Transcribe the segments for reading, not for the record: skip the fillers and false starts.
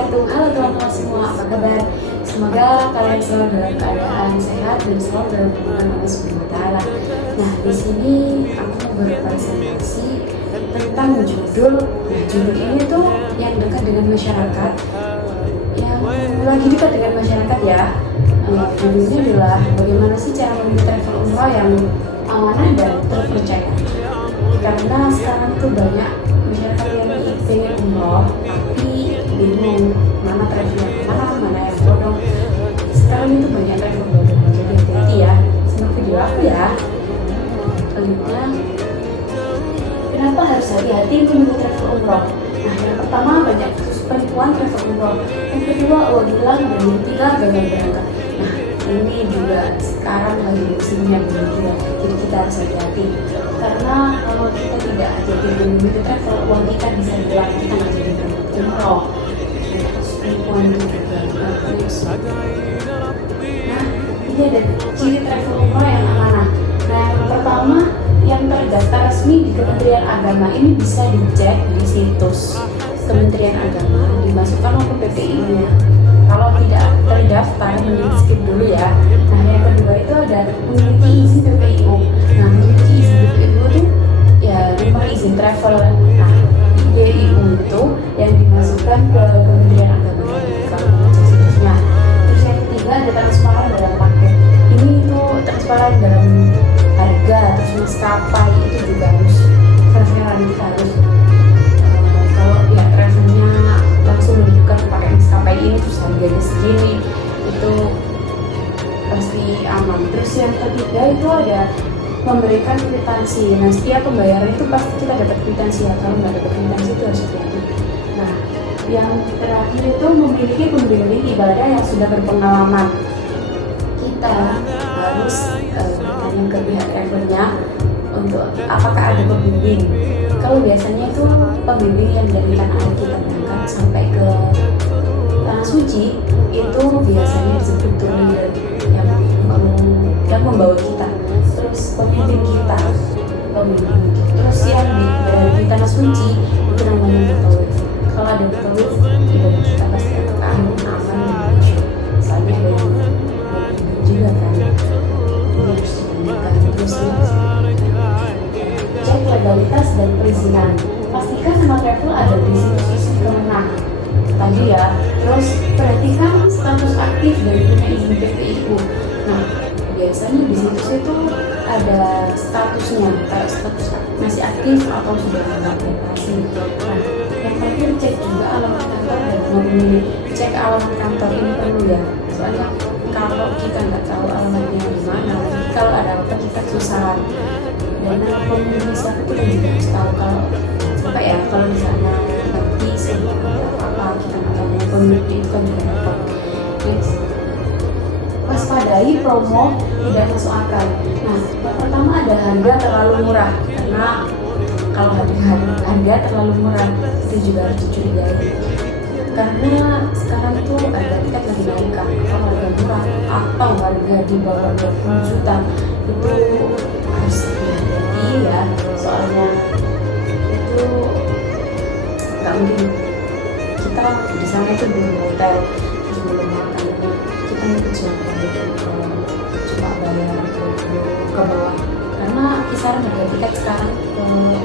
wabarakatuh. Halo teman-teman semua, apa kabar? Semoga kalian selalu dalam keadaan sehat dan selalu dalam lindungan Allah Subhanahu wa Ta'ala. Nah, di sini aku mau berpresentasi tentang judul. Nah, judul ini tuh yang dekat dengan masyarakat, yang lagi dekat dengan masyarakat ya. Judulnya adalah bagaimana sih cara memilih travel umroh yang amanah dan terpercaya. Karena sekarang tuh banyak masyarakat yang pengen umroh tapi bingung mana travel yang kemana, mana yang bodong. Sekarang itu banyak travel bodong, jadi hati-hati ya sama video aku ya. Selanjutnya, kenapa harus hati-hati memilih travel umroh? Nah, yang pertama banyak penipuan travel umroh. Yang kedua, uang hilang, dan yang ketiga gagal berangkat. Nah, ini juga sekarang lagi musimnya begitu ya, jadi kita harus hati-hati. Karena kalau kita tidak hati-hati memilih travel, uang kita bisa hilang, kita nggak jadi berangkat umroh. Terus penipuan itu juga bagus. Nah, ini ada ciri travel umroh yang amanah. Nah, yang pertama, yang terdaftar resmi di Kementerian Agama. Ini bisa dicek di situs Kementerian Agama, dimasukkan ke PPI-nya. Kalau tidak terdaftar, mending skip dulu ya. Nah, yang kedua itu ada memiliki izin PPIU. Nah, memiliki izin PPIU itu ya nomor izin travel. Nah, IGIU itu yang dimasukkan ke Kementerian Agama kalau ngecek situsnya. Terus yang ketiga ada transparan dalam paket. Ini itu transparan dalam harga, terus maskapai itu juga harus transparan, kita harus kalau ya travelnya langsung menunjukkan pakai maskapai ini terus harganya segini, itu pasti aman. Terus yang ketiga itu ada memberikan kwitansi. Nah, setiap pembayaran itu pasti kita dapat kwitansi ya, kalau nggak dapat kwitansi itu harus hati-hati. Nah, yang terakhir itu memiliki pembimbing ibadah yang sudah berpengalaman. Kita harus bertanya ke pihak travelnya untuk apakah ada pembimbing. Kalau biasanya itu pembimbing yang dari tanah air kita berangkat sampai ke tanah suci itu biasanya disebut tour leader yang membawa kita. Terus pembimbing kita, terus yang di tanah suci itu namanya mutawif. Kalau ada mutawif, ibadah kita pasti akan aman dan khusyuk. Soalnya ada yang juga kan, ini harus ditanyakan. Terus cek legalitas dan perizinan. Pastikan nama travel ada di situs Kemenang tadi ya. Terus perhatikan status aktif dari punya izin PPIU. Nah, biasanya di situs itu ada statusnya, kayak status masih aktif atau sudah beroperasi. Nah, yang terakhir cek juga alamat kantor dan memilih. Cek alamat kantor ini perlu ya, soalnya kalau kita nggak tahu alamatnya di mana, kalau ada apa kita kesusahan. Dan pemilih siapa kita juga harus tahu. Kalau apa ya, kalau misalnya nanti sebelum apa kita nggak tahu pemilih itu kan juga repot. Waspadai promo tidak masuk akal. Nah, yang pertama ada harga terlalu murah. Karena kalau harga terlalu murah itu juga harus dicurigai. Karena sekarang itu harga tiket lagi naik kan. Kalau harga murah atau harga di bawah 20 juta itu harus hati-hati ya. Soalnya itu nggak mungkin kita di sana itu belum hotel, terus belum makan, kita itu cuma bayar ke bawah. Karena kisaran harga tiket sekarang ke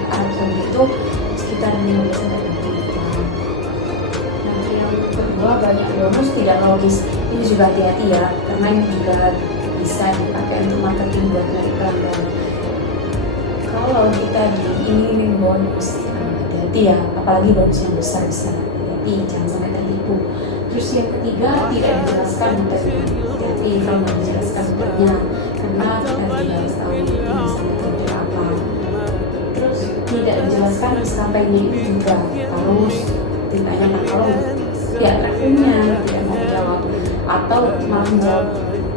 Arab Saudi itu sekitar 15 sampai 20 juta. Nah, yang kedua banyak bonus tidak logis. Ini juga hati-hati ya, karena ini juga bisa dipakai untuk marketing buat narik pelanggan. Kalau kita diiming-iming bonus, hati-hati ya, apalagi bonus yang besar-besar. Hati-hati, jangan sampai tertipu. Terus yang ketiga, tidak dijelaskan hotelnya. Hati-hati kalau nggak dijelaskan hotelnya, karena kita tidak harus tahu ini hotel apa. Terus tidak dijelaskan maskapainya ini juga harus ditanyakan. Kalau ya travelnya tidak mau jawab atau malah mau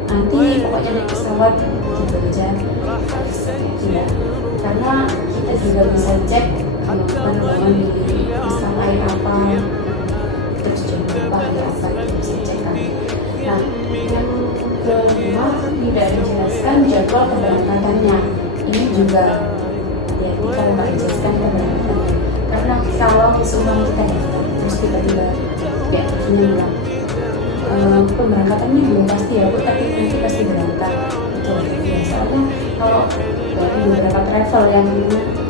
nanti pokoknya naik pesawat gitu aja ya. Karena kita juga bisa cek penerbangan di maskapai apa, terus jam berapa ya, apa itu bisa cek kan. Nah, yang kedua tidak dijelaskan jadwal keberangkatannya. Ini juga ya, kita nggak dijelaskan keberangkatannya. Karena kalau seumpama kita daftar terus tiba-tiba ya pastinya bilang pemberangkatannya belum pasti ya Bu, tapi nanti pasti berangkat gitu ya. Soalnya kalau dari beberapa travel yang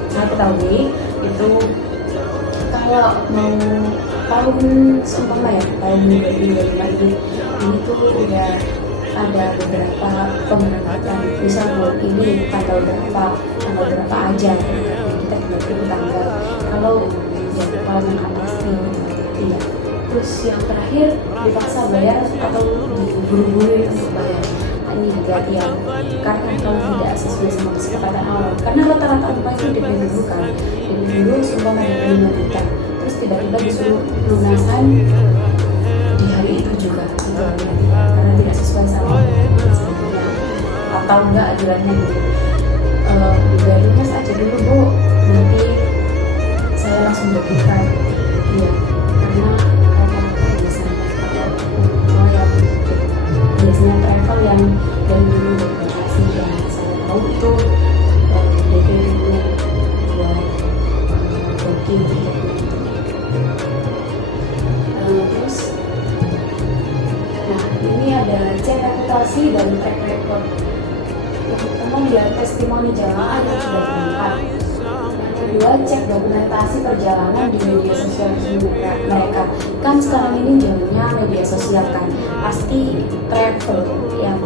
saya ketahui itu kalau mau tahun seumpama ya tahun 2025 ini tuh udah ada beberapa pemberangkatan, misal bulan ini tanggal berapa aja kita tinggal tunggu tanggal. Kalau jadwal yang pasti tidak. Terus yang terakhir dipaksa bayar atau diburu-buru untuk bayar. Nah, ini hati-hati ya, karena kalau tidak sesuai sama kesepakatan awal, karena rata-rata upah itu DP dulu kan, DP dulu seumpama 5 juta, terus tiba-tiba disuruh lunasan di hari itu juga gitu, karena tidak sesuai sama sebelumnya atau enggak ajurannya gitu. Dibayar lunas aja dulu Bu, nanti saya langsung berikan. Iya, karena biasanya travel yang dari dulu dokumentasi yang saya tahu itu DP dulu buat booking terus nah ini ada cek reputasi dan track record. Yang pertama dia testimoni jamaah yang sudah berangkat. Yang kedua cek dokumentasi perjalanan di media sosial mereka. Kan sekarang ini zamannya media sosial kan, pasti travel yang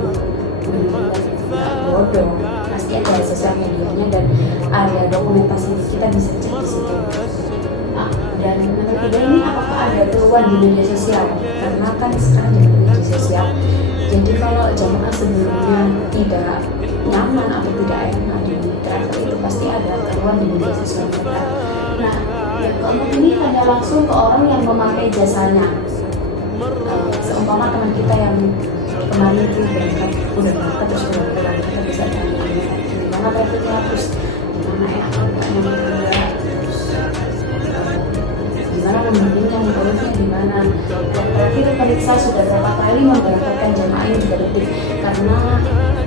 nggak bodoh, pasti ada sosial medianya dan ada dokumentasi, kita bisa cek di situ. Nah, dan nomor 3 ini apakah ada keluhan di media sosial, karena kan sekarang zaman media sosial, jadi kalau jamaah sebelumnya tidak nyaman atau tidak enak di travel itu pasti ada keluhan di media sosial mereka. Nah, yang keempat ini hanya langsung ke orang yang memakai jasanya. Seumpama teman kita yang kemarin itu udah berangkat terus udah pulang, kita bisa tanya gimana travelnya, terus gimana ya terus gimana membimbingnya, menurutnya gimana. Dan terakhir periksa sudah berapa kali memberangkatkan jamaah yang juga detik, karena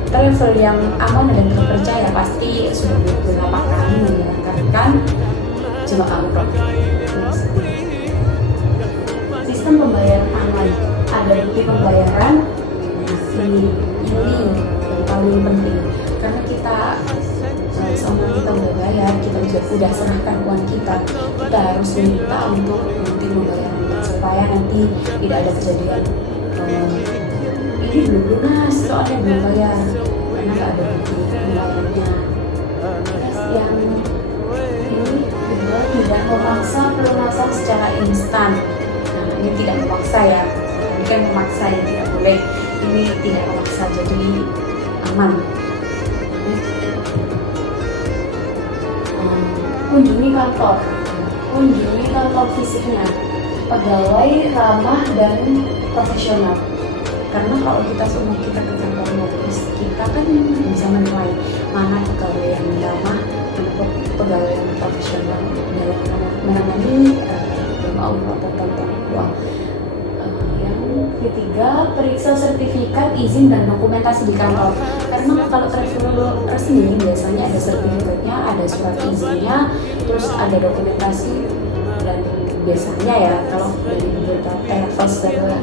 travel yang aman dan terpercaya pasti sudah beberapa kali memberangkatkan jemaah umroh. Sistem pembayaran online, ada bukti pembayaran. Ini yang paling penting, karena kita sama kita udah bayar, kita udah serahkan uang kita harus minta untuk bukti pembayaran supaya nanti tidak ada kejadian ini belum lunas soalnya belum bayar, karena nggak ada bukti pembayarannya. Terus yang ini juga tidak memaksa pelunasan secara instan. Nah, ini tidak memaksa ya, ini kan memaksa yang tidak boleh, ini tidak memaksa, jadi aman. Kunjungi kantor fisiknya, pegawai ramah dan profesional. Karena kalau kita semua kita ke kantornya, terus kita kan bisa menilai mana pegawai yang ramah, pegawai yang profesional dalam menangani jemaah tertentu. Yang ketiga, periksa sertifikat izin dan dokumentasi di kantor. Karena kalau travel resmi biasanya ada sertifikatnya, ada surat izinnya, terus ada dokumentasi, dan biasanya ya kalau dari beberapa travel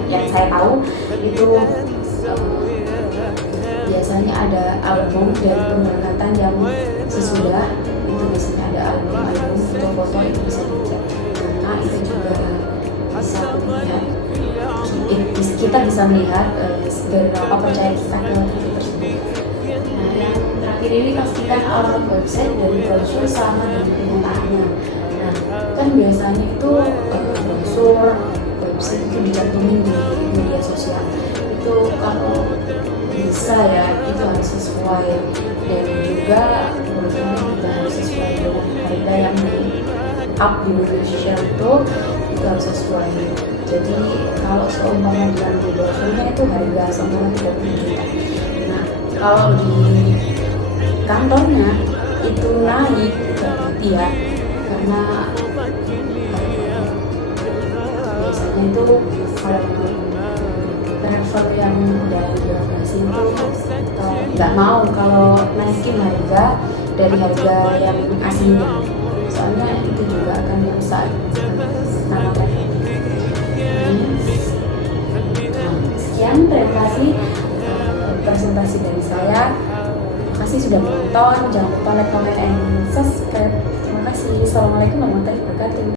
yang saya tahu itu biasanya ada album dari pemberangkatan yang sesudah itu, biasanya ada album foto-foto itu bisa dicek, karena itu juga bisa melihat kita bisa melihat seberapa percaya kita ke travel tersebut. Nah, yang terakhir ini pastikan alamat website dan brosur sama dengan kenyataannya. Nah, kan biasanya itu brosur website itu dicantumin di media sosial. Itu kalau bisa ya itu harus sesuai, dan juga brosurnya juga harus sesuai dengan harga yang di up di media sosial itu harus sesuai. Jadi kalau seumpama bilang di brosurnya itu harga semula 30 juta. Nah, kalau di kantornya itu naik, berarti ya, karena biasanya itu kalau travel yang udah birokrasi itu nggak mau kalau naikin harga dari harga yang aslinya, soalnya itu juga akan merusak nama travel. sih presentasi dari saya. Terima kasih sudah menonton. Jangan lupa like, comment, and subscribe. Terima kasih. Assalamualaikum warahmatullahi wabarakatuh.